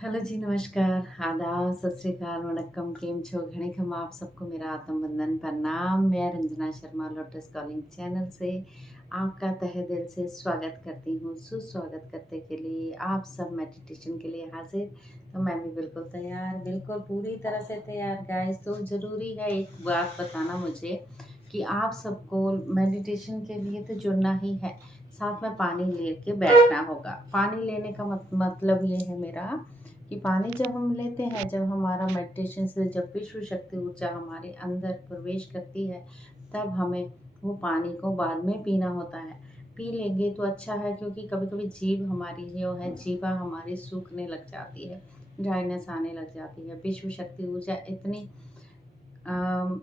Hello जी, नमस्कार, आदाब, सत श्री अकाल, वणक्कम, केम छो, घणे खम आप सबको मेरा आत्म वंदन प्रणाम। मैं Ranjana Sharma lotus calling channel से आपका तहे दिल से स्वागत करती हूँ। सुस्वागत करने के लिए आप सब मेडिटेशन के लिए हाजिर, तो मैं भी बिल्कुल तैयार, बिल्कुल पूरी तरह से तैयार गाइस। तो ज़रूरी है एक बात बताना मुझे कि आप सबको मेडिटेशन के लिए तो जुड़ना ही है, साथ में पानी लेके बैठना होगा। पानी लेने का मतलब ये है मेरा कि पानी जब हम लेते हैं, जब हमारा मेडिटेशन से जब विश्व शक्ति ऊर्जा हमारे अंदर प्रवेश करती है, तब हमें वो पानी को बाद में पीना होता है। पी लेंगे तो अच्छा है, क्योंकि कभी कभी जीभ हमारी जो है, जीवा हमारी सूखने लग जाती है, ड्राइनेस आने लग जाती है। विश्व शक्ति ऊर्जा इतनी अम,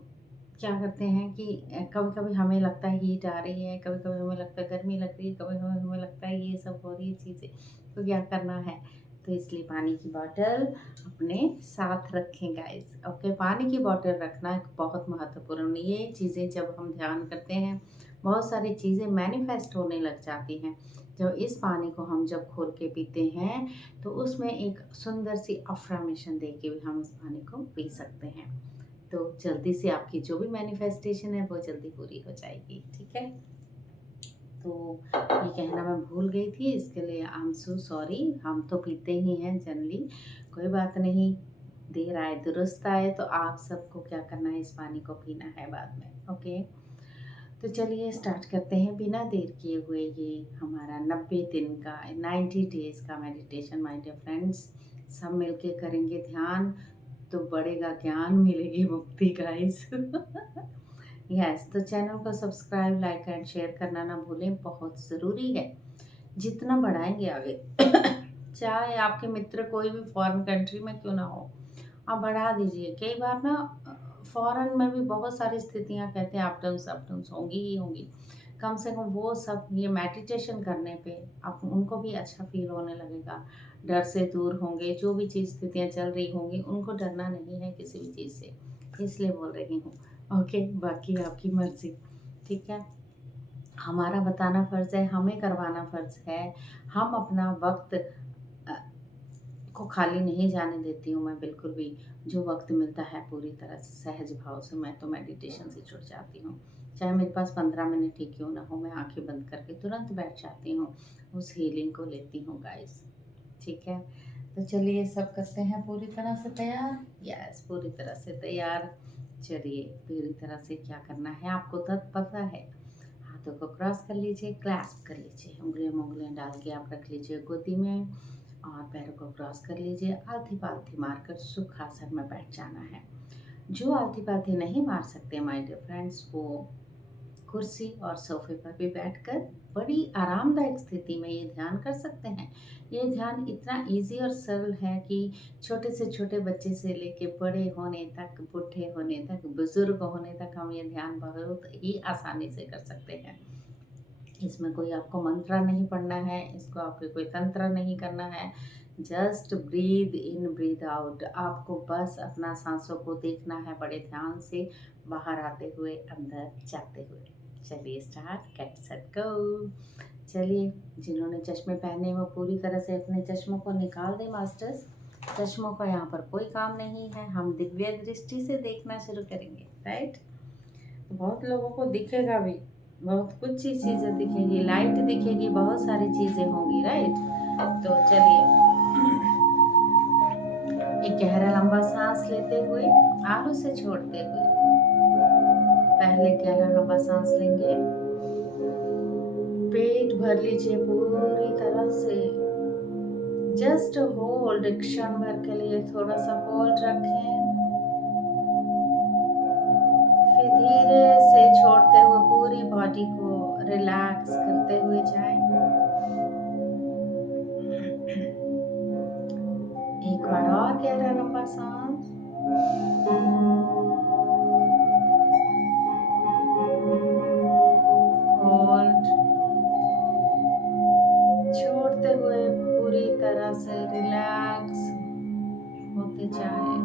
क्या करते हैं कि कभी कभी हमें लगता है हीट आ रही है, कभी कभी हमें लगता है गर्मी लग रही है, कभी कभी हमें लगता है ये सब हो रही है चीज़ें, तो क्या करना है। तो इसलिए पानी की बॉटल अपने साथ रखें गाइस। ओके, पानी की बॉटल रखना एक बहुत महत्वपूर्ण, ये चीज़ें जब हम ध्यान करते हैं, बहुत सारी चीज़ें मैनिफेस्ट होने लग जाती हैं। जब इस पानी को हम जब खोल के पीते हैं, तो उसमें एक सुंदर सी अफर्मेशन दे के भी हम इस पानी को पी सकते हैं। तो जल्दी से आपकी जो भी मैनिफेस्टेशन है वो जल्दी पूरी हो जाएगी, ठीक है। तो ये कहना मैं भूल गई थी, इसके लिए आई एम सो सॉरी। हम तो पीते ही हैं जनरली, कोई बात नहीं। देर आए दुरुस्त आए, तो आप सबको क्या करना है, इस पानी को पीना है बाद में। ओके, तो चलिए स्टार्ट करते हैं बिना देर किए हुए। ये हमारा 90 दिन का, 90 डेज का मेडिटेशन माय डियर फ्रेंड्स। सब मिलके करेंगे ध्यान, तो बढ़ेगा ज्ञान, मिलेगी मुक्ति गाइस। यस, तो चैनल को सब्सक्राइब, लाइक एंड शेयर करना ना भूलें, बहुत ज़रूरी है। जितना बढ़ाएंगे आगे, चाहे आपके मित्र कोई भी फॉरेन कंट्री में क्यों ना हो, आप बढ़ा दीजिए। कई बार ना फॉरेन में भी बहुत सारी स्थितियां कहते हैं अप डाउन्स होंगी ही होंगी। कम से कम वो सब ये मेडिटेशन करने पे आप उनको भी अच्छा फील होने लगेगा, डर से दूर होंगे। जो भी चीज़ स्थितियां चल रही होंगी, उनको डरना नहीं है किसी भी चीज़ से, इसलिए बोल रही हूँ। ओके, बाकी आपकी मर्जी, ठीक है। हमारा बताना फ़र्ज़ है, हमें करवाना फ़र्ज़ है। हम अपना वक्त अ, को खाली नहीं जाने देती हूँ मैं बिल्कुल भी। जो वक्त मिलता है पूरी तरह से सहज भाव से मैं तो मेडिटेशन से जुड़ जाती हूँ। चाहे मेरे पास 15 मिनट ही क्यों ना हो, मैं आंखें बंद करके तुरंत बैठ जाती हूँ, उस हीलिंग को लेती हूँ गाइस, ठीक है। तो चलिए सब करते हैं पूरी तरह से तैयार। यस, पूरी तरह से तैयार। चलिए, पूरी तरह से क्या करना है आपको तो पता है। हाथों को क्रॉस कर लीजिए, क्लैस्प कर लीजिए, उंगलियों में उंगलियां डाल के आप रख लीजिए गोदी में, और पैरों को क्रॉस कर लीजिए। आलथी पालथी मारकर सुखासन में बैठ जाना है। जो आलथी पालथी नहीं मार सकते माय डियर फ्रेंड्स, वो कुर्सी और सोफे पर भी बैठकर बड़ी आरामदायक स्थिति में ये ध्यान कर सकते हैं। ये ध्यान इतना इजी और सरल है कि छोटे से छोटे बच्चे से लेके बड़े होने तक, बूढ़े होने तक, बुजुर्ग होने तक हम ये ध्यान बहुत ही आसानी से कर सकते हैं। इसमें कोई आपको मंत्र नहीं पढ़ना है, इसको आपको कोई तंत्र नहीं करना है। Just breathe in breathe out, आपको बस अपना सांसों को देखना है बड़े ध्यान से, बाहर आते हुए, अंदर जाते हुए। चलिए स्टार्ट, गेट सेट गो। चलिए, जिन्होंने चश्मे पहने वो पूरी तरह से अपने चश्मों को निकाल दें मास्टर्स। चश्मों का यहाँ पर कोई काम नहीं है, हम दिव्य दृष्टि से देखना शुरू करेंगे, राइट। बहुत लोगों को दिखेगा भी, बहुत कुछ ही चीज़ें दिखेगी, लाइट दिखेगी, बहुत सारी चीज़ें होंगी, राइट। तो चलिए, एक गहरा लंबा सांस लेते हुए, आरू से छोड़ते हुए, पहले गहरा लंबा सांस लेंगे, पेट भर लीजिए पूरी तरह से। जस्ट होल्ड, क्षण भर के लिए थोड़ा सा होल्ड रखें, फिर धीरे से छोड़ते हुए पूरी बॉडी को रिलैक्स करते हुए जाएं। एक बार और गहरा लंबा सांस, होल्ड, छोड़ते हुए पूरी तरह से रिलैक्स होते जाए।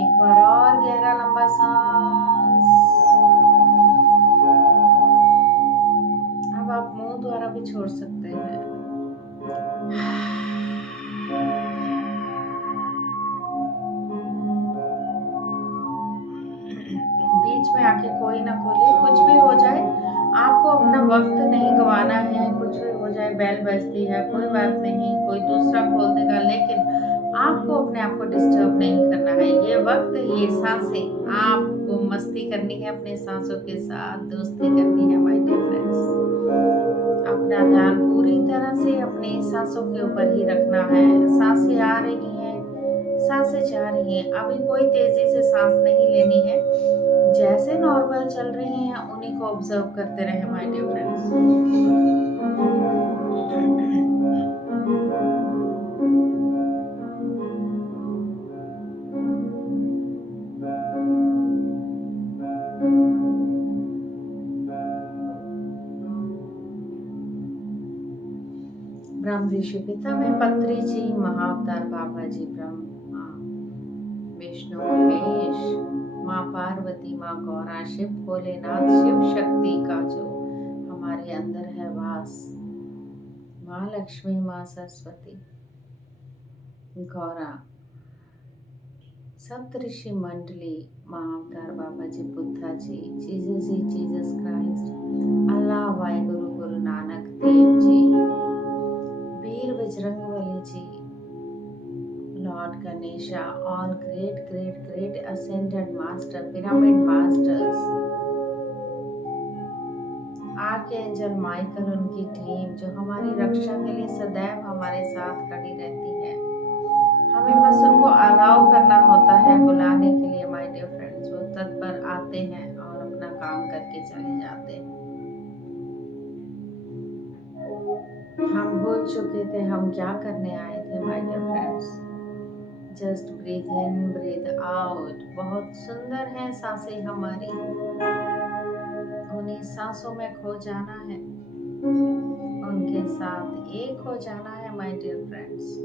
एक बार और गहरा लंबा सांस। अब आप मुंह द्वारा भी छोड़ सकते हैं। बीच में आके कोई ना खोले, कुछ भी हो जाए, आपको अपना वक्त नहीं गंवाना है। कुछ भी हो जाए, बेल बजती है, कोई बात नहीं, कोई दूसरा खोल देगा, लेकिन आपको अपने आप को डिस्टर्ब नहीं करना है। ये वक्त, ये सांसें, आपको मस्ती करनी है, अपने सांसों के साथ दोस्ती करनी है माय डियर फ्रेंड्स। अपना ध्यान पूरी तरह से अपनी सांसों के ऊपर ही रखना है। सांसें आ रही हैं, सांसें जा रही हैं, अभी कोई तेजी से सांस नहीं लेनी है। जैसे नॉर्मल चल रही हैं उन्हीं को ऑब्जर्व करते रहे माय डियर फ्रेंड्स। ब्रह्म ऋषि पितामह पत्री जी, महाअवतार बाबा जी ब्रह्मा, विष्णु महेश, माँ पार्वती, माँ गौरा, शिव भोलेनाथ, शिव शक्ति का जो हमारे अंदर है वास, माँ लक्ष्मी, माँ सरस्वती, गौरा, सप्तऋषि मंडली, माँ Avatar Baba ji, Buddha ji, Jesus Christ, Allah, Waheguru, Guru Nanak Dev ji, Veer Bajrangbali ji, lord Ganesha, all great great great ascended master, pyramid masters, archangel Michael, उनकी टीम जो हमारी रक्षा के लिए सदैव हमारे साथ खड़ी रहती है। हमें बस उनको अलाउ करना होता है बुलाने के लिए माय डियर फ्रेंड्स। वो तत्पर आते हैं और अपना काम करके चले जाते हैं। हम भूल चुके थे हम क्या करने आए थे my dear friends. Just breathe in, breathe out. बहुत सुंदर है सांसें हमारी, उन्हीं सांसों में खो जाना है, उनके साथ एक हो जाना है माय डियर फ्रेंड्स।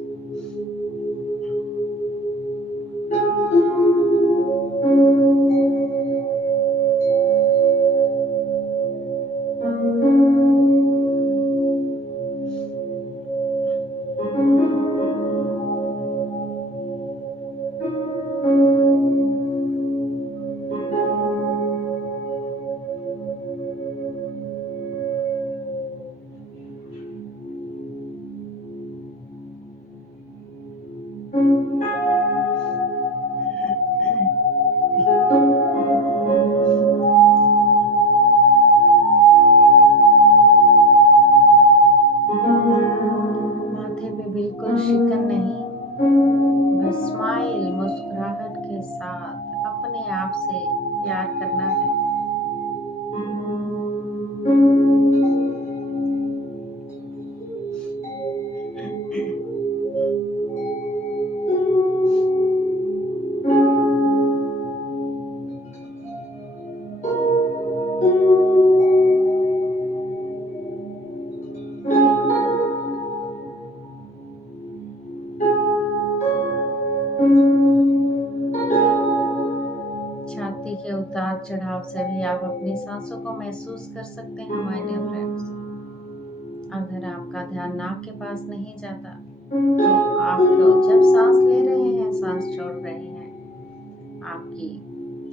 माथे पे बिल्कुल शिकन नहीं, बस स्माइल, मुस्कुराहट के साथ अपने आप से प्यार करना है। छाती के उतार चढ़ाव से भी आप अपनी सांसों को महसूस कर सकते हैं माय डियर फ्रेंड्स। अगर आपका ध्यान नाक के पास नहीं जाता तो आपको जब सांस ले रहे हैं, सांस छोड़ रहे हैं, आपकी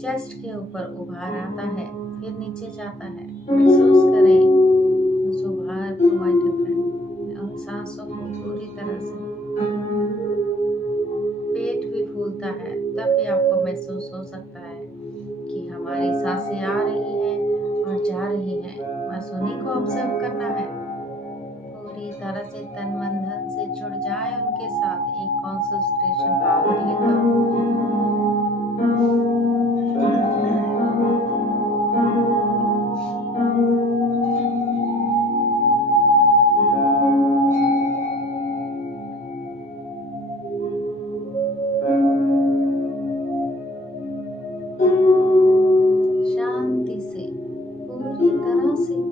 चेस्ट के ऊपर उभार आता है, फिर नीचे जाता है। महसूस करें उस उभार को माय डियर फ्रेंड, उन सांसों को पूरी तरह से। पेट भी फूलता है, तब भी आपको महसूस हो सकता है कि हमारी सांसें आ रही हैं और जा रही हैं। बस उन्हीं को ऑब्जर्व करना है। पूरी तरह से तन मन धन से जुड़ जाए उनके साथ, एक कॉन्सेंट्रेशन पावर लेकर। शांति से, पूरी तरह से।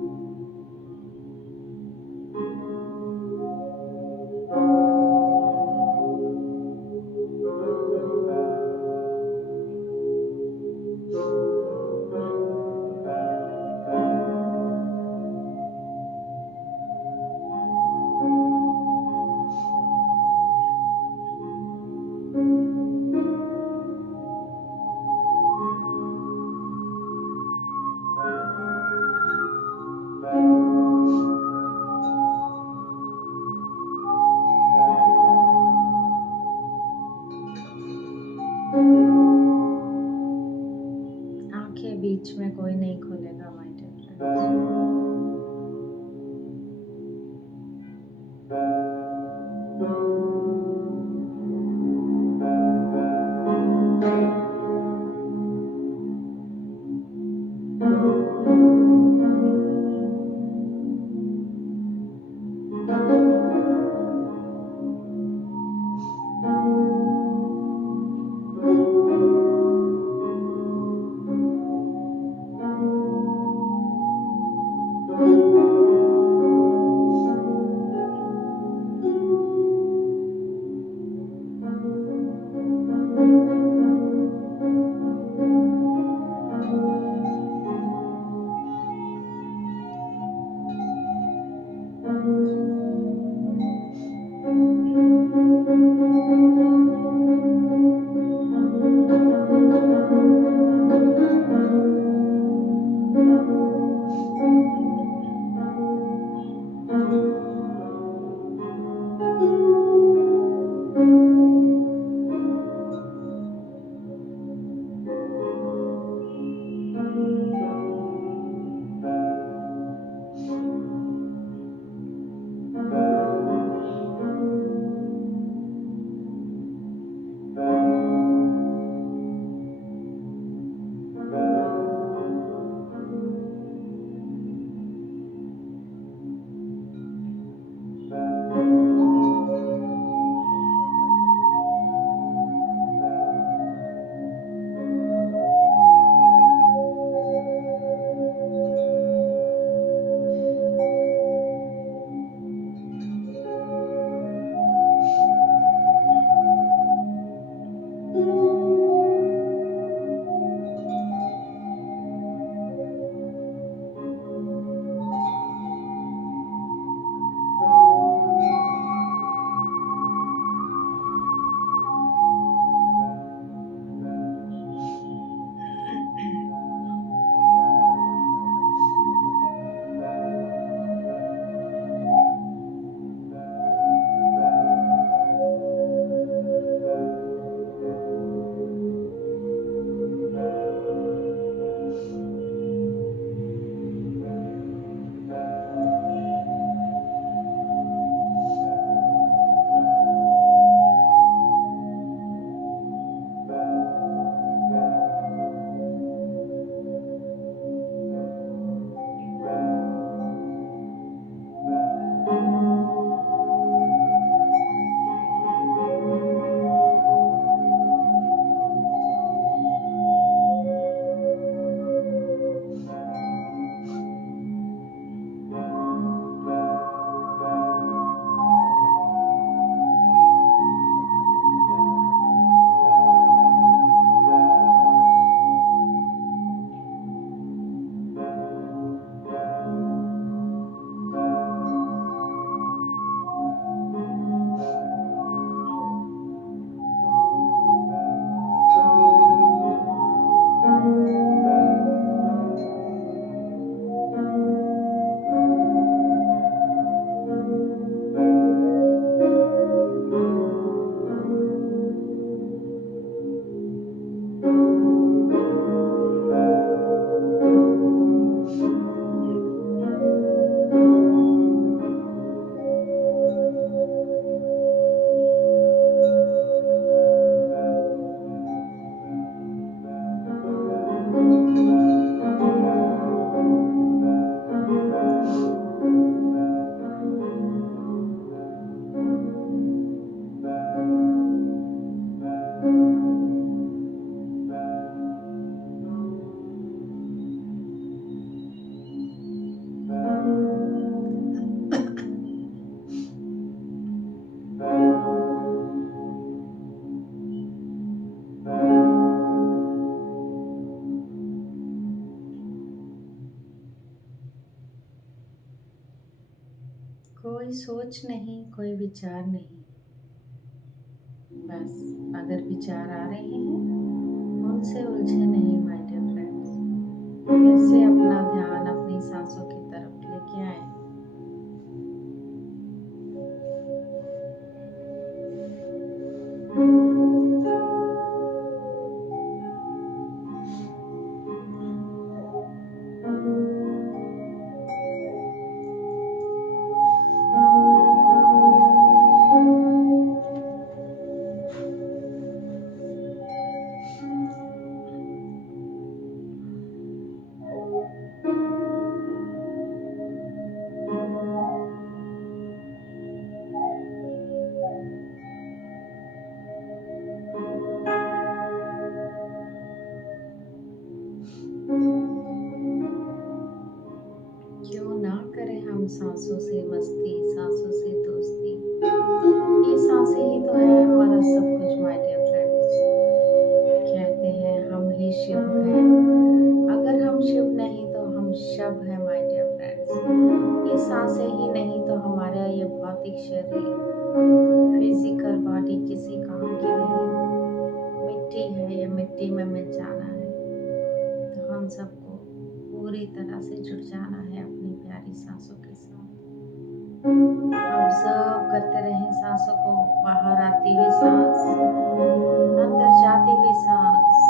कोई सोच नहीं, कोई विचार नहीं। बस अगर विचार आ रहे हैं उनसे उलझे नहीं माय डियर फ्रेंड्स। फिर से अपना ध्यान अपनी सांसों की तरफ लेके आए। सांसों से मस्ती, सांसों से दोस्ती, ये सांसें ही तो है हमारा सब कुछ माय डियर फ्रेंड्स। कहते हैं हम ही शिव हैं, अगर हम शिव नहीं तो हम शव हैं माय डियर फ्रेंड्स। ये सांसें ही नहीं तो हमारा ये भौतिक शरीर, फिजिकल बॉडी किसी काम की नहीं, मिट्टी है, ये मिट्टी में मिल जाना है। तो हम सबको पूरी तरह से जुड़ जाना है अपनी प्यारी सांसों के साथ। ऑब्जर्व करते रहें सांसों को, बाहर आती हुई सांस, अंदर जाती हुई सांस।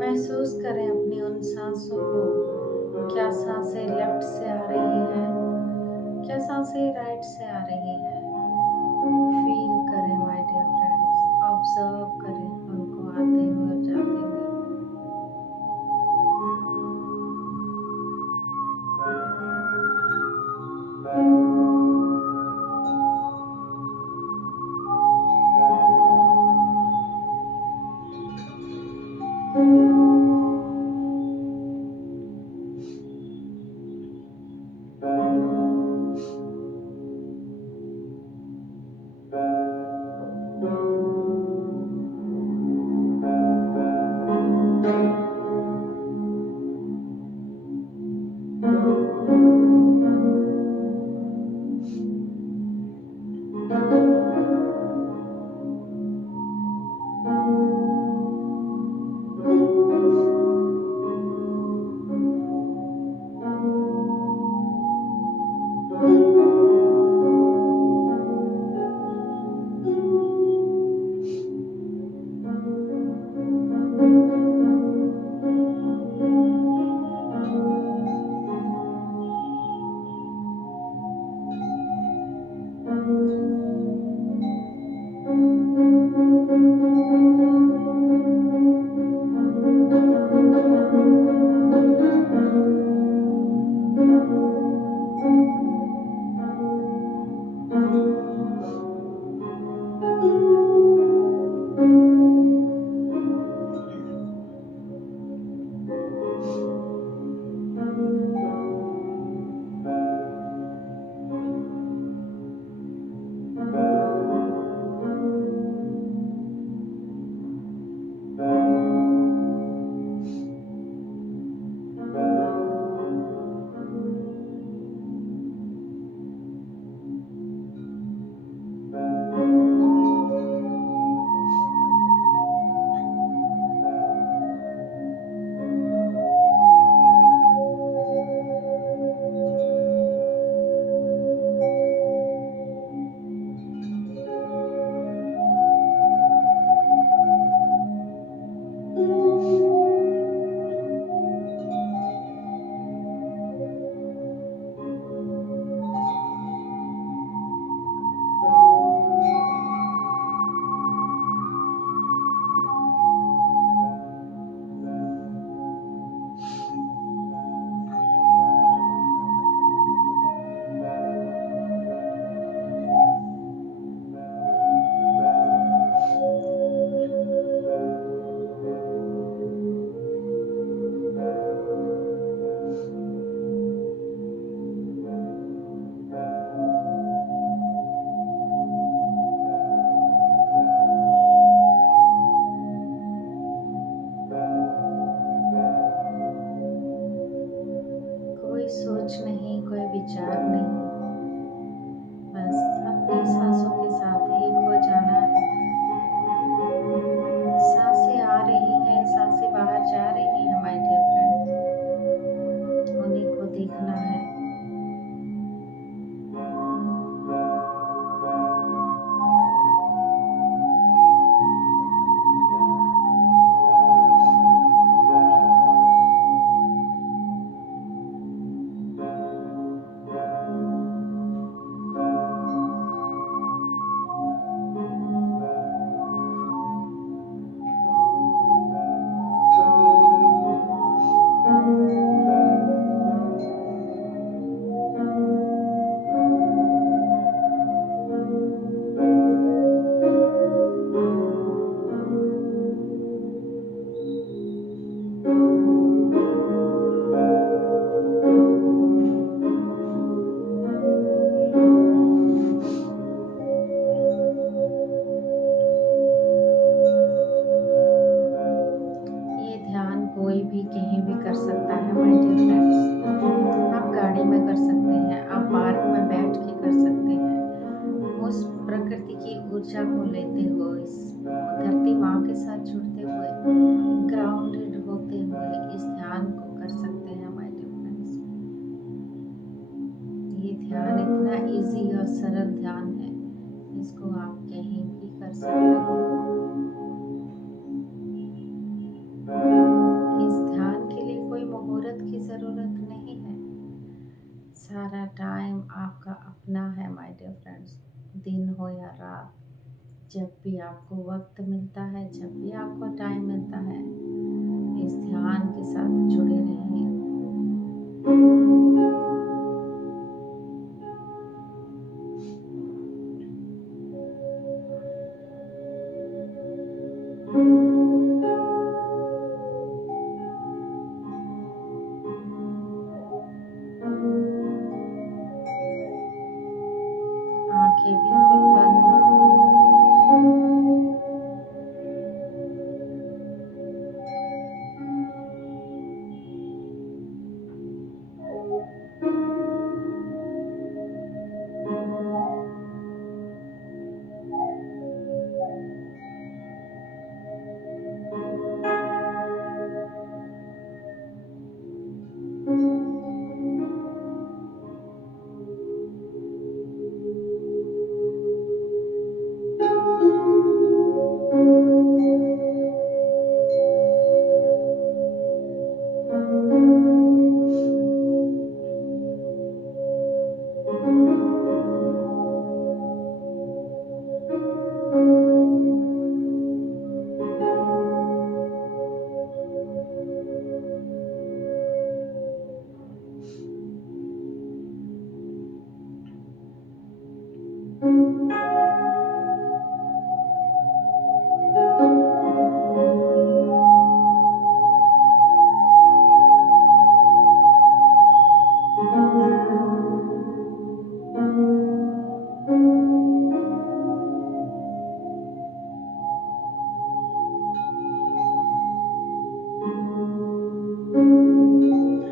महसूस करें अपनी उन सांसों को, क्या सांसें लेफ्ट से आ रही हैं, क्या सांसें राइट से आ रही हैं। फील करें माय डियर फ्रेंड्स, ऑब्जर्व करें उनको आते हुए और जाते हुए। कोई भी कहीं भी कर सकता है माय डियर फ्रेंड्स। आप गाड़ी में कर सकते हैं, आप पार्क में बैठ के कर सकते हैं। उस प्रकृति की ऊर्जा को लेते हुए, इस धरती माँ के साथ जुड़ते हुए, ग्राउंडेड होते हुए इस ध्यान को कर सकते हैं माय डियर फ्रेंड्स। ये ध्यान इतना इजी और सरल ध्यान है, इसको आप कहीं भी कर सकते हैं। इस ध्यान के लिए कोई मुहूर्त की ज़रूरत नहीं है। सारा टाइम आपका अपना है माय डियर फ्रेंड्स। दिन हो या रात, जब भी आपको वक्त मिलता है, जब भी आपको टाइम मिलता है, इस ध्यान के साथ जुड़े रहिए। आंखें बिल्कुल बंद।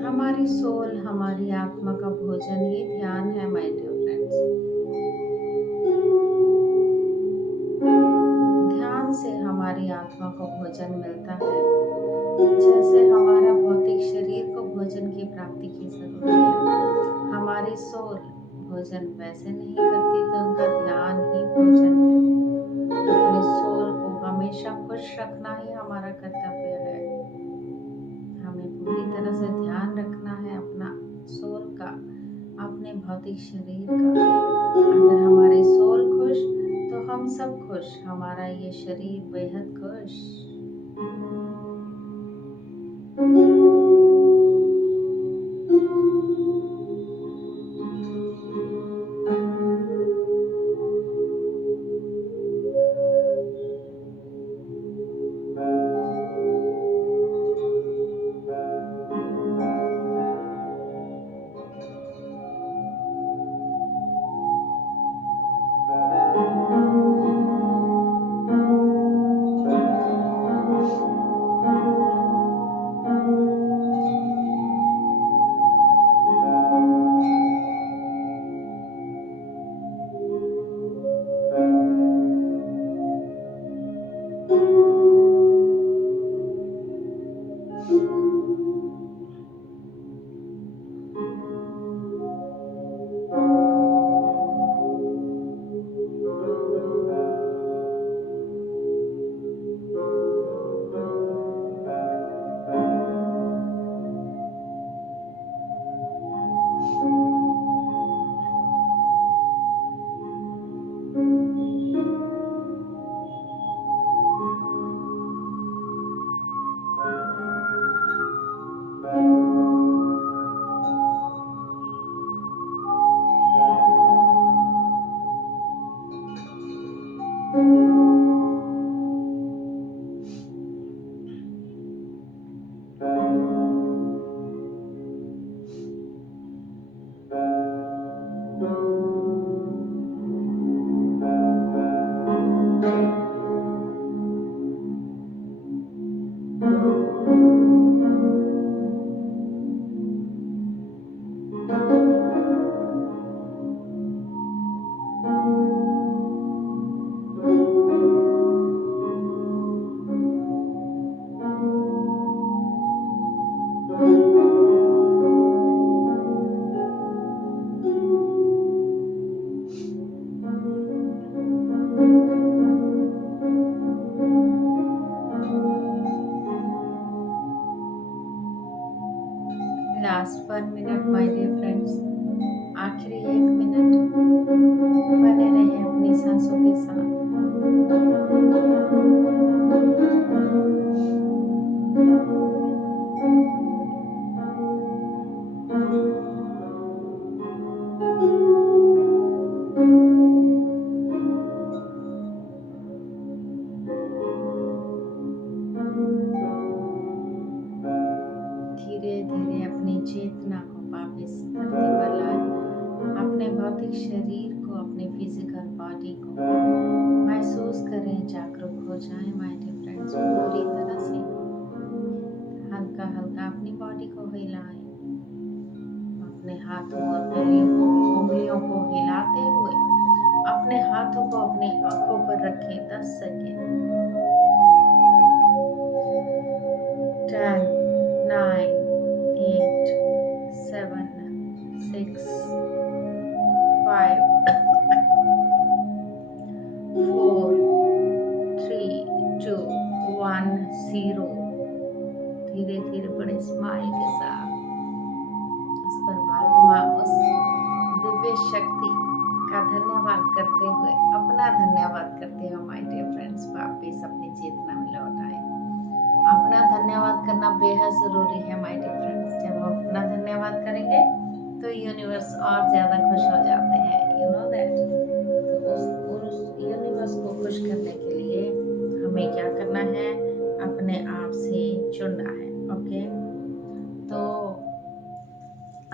हमारी सोल, हमारी आत्मा का भोजन ये ध्यान है माय डियर फ्रेंड्स। ध्यान से हमारी आत्मा को भोजन मिलता है। जैसे हमारा भौतिक शरीर को भोजन की प्राप्ति की जरूरत है, हमारी सोल भोजन वैसे नहीं करती, तो उनका ध्यान ही भोजन है। अपने सोल को हमेशा खुश रखना ही हमारा कर्तव्य है। हमें पूरी तरह से ध्यान रखना है अपना सोल का, अपने भौतिक शरीर का। अगर हमारी सोल खुश तो हम सब खुश, हमारा ये शरीर बेहद खुश। Last 1 minute my dear friends, आखिरी 1 मिनट बने रहे अपनी सांसों के साथ। धीरे धीरे अपनी चेतना को वापस धरती पर लाए। अपने भौतिक शरीर को, अपनी फिजिकल बॉडी को महसूस करें, जागरूक हो जाएं माय डियर फ्रेंड्स पूरी तरह से। हल्का हल्का अपनी बॉडी को हिलाएं, अपने हाथों और उंगलियों को हिलाते हुए अपने हाथों को अपनी आंखों पर रखें 10 सेकेंड। 10, 9, 8, 7, 6, 5, 4, 3, 2, 1, 0। धीरे धीरे बड़े स्माइल के साथ उस परमात्मा, उस दिव्य शक्ति का धन्यवाद करते हुए, अपना धन्यवाद करते हुए माय डियर फ्रेंड्स वापस अपनी चेतना में लौट आए। अपना धन्यवाद करना बेहद ज़रूरी है माय डियर फ्रेंड्स। जब हम अपना धन्यवाद करेंगे तो यूनिवर्स और ज़्यादा खुश हो जाते हैं, यू नो दैट। तो उस यूनिवर्स को खुश करने के लिए हमें क्या करना है, अपने आप से जुड़ना है। ओके, तो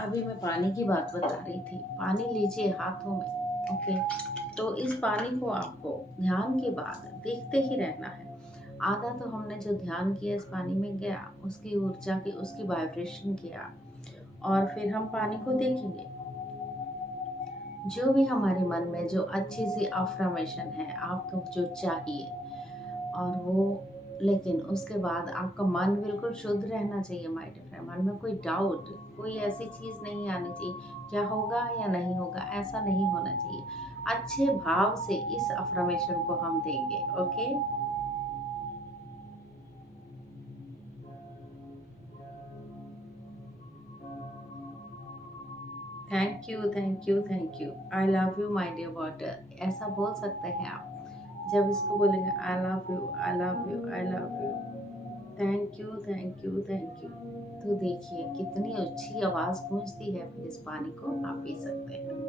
अभी मैं पानी की बात बता रही थी। पानी लीजिए हाथों में। ओके, तो इस पानी को आपको ध्यान के बाद देखते ही रहना है। आधा तो हमने जो ध्यान किया इस पानी में गया, उसकी ऊर्जा की, उसकी वाइब्रेशन किया, और फिर हम पानी को देखेंगे। जो भी हमारे मन में जो अच्छी सी अफर्मेशन है, आपको जो चाहिए, और वो, लेकिन उसके बाद आपका मन बिल्कुल शुद्ध रहना चाहिए माय डियर फ्रेंड। मन में कोई डाउट, कोई ऐसी चीज़ नहीं आनी चाहिए क्या होगा या नहीं होगा, ऐसा नहीं होना चाहिए। अच्छे भाव से इस अफर्मेशन को हम देंगे। Okay, thank you, thank you, thank you, I love you my dear water, ऐसा बोल सकते हैं आप। जब इसको बोलेंगे I love you, I love you, I love you, thank you, thank you, thank you, तो देखिए कितनी अच्छी आवाज़ गूंजती है। फिर इस पानी को आप पी सकते हैं।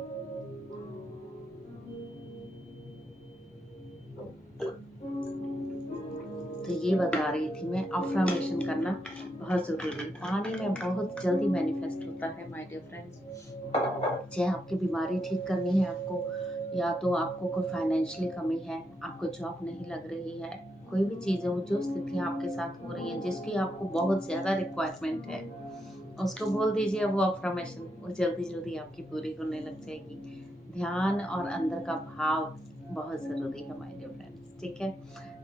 तो ये बता रही थी मैं, अफर्मेशन करना बहुत ज़रूरी है। पानी में बहुत जल्दी मैनिफेस्ट होता है माय डियर फ्रेंड्स। चाहे आपकी बीमारी ठीक करनी है आपको, या तो आपको कोई फाइनेंशियली कमी है, आपको जॉब नहीं लग रही है, कोई भी चीज़ हो, जो स्थितियाँ आपके साथ हो रही हैं जिसकी आपको बहुत ज़्यादा रिक्वायरमेंट है, उसको बोल दीजिए वो अफर्मेशन, वो जल्दी जल्दी आपकी पूरी होने लग जाएगी। ध्यान और अंदर का भाव बहुत ज़रूरी है माय डियर फ्रेंड्स। ठीक है,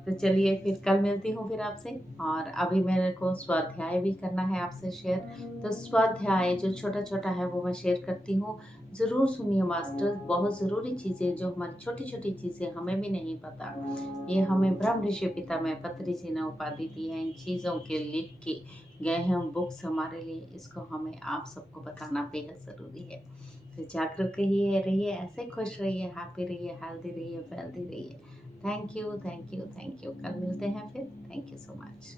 तो चलिए फिर कल मिलती हूँ फिर आपसे। और अभी मेरे को स्वाध्याय भी करना है आपसे शेयर। तो स्वाध्याय जो छोटा छोटा है वो मैं शेयर करती हूँ, ज़रूर सुनिए मास्टर्स। बहुत ज़रूरी चीज़ें जो हमारी छोटी छोटी चीज़ें हमें भी नहीं पता, ये हमें ब्रह्म ऋषि पितामह पत्री जी ने उपाधि दी है। इन चीज़ों के लिख के गए हैं बुक्स हमारे लिए, इसको हमें आप सबको बताना बेहद ज़रूरी है। तो जागरूक रहिए, ऐसे खुश रहिए, हैप्पी रहिए, हेल्दी रहिए, वेल्दी रहिए। Thank you, thank you, thank you. कल मिलते हैं फिर। Thank you so much.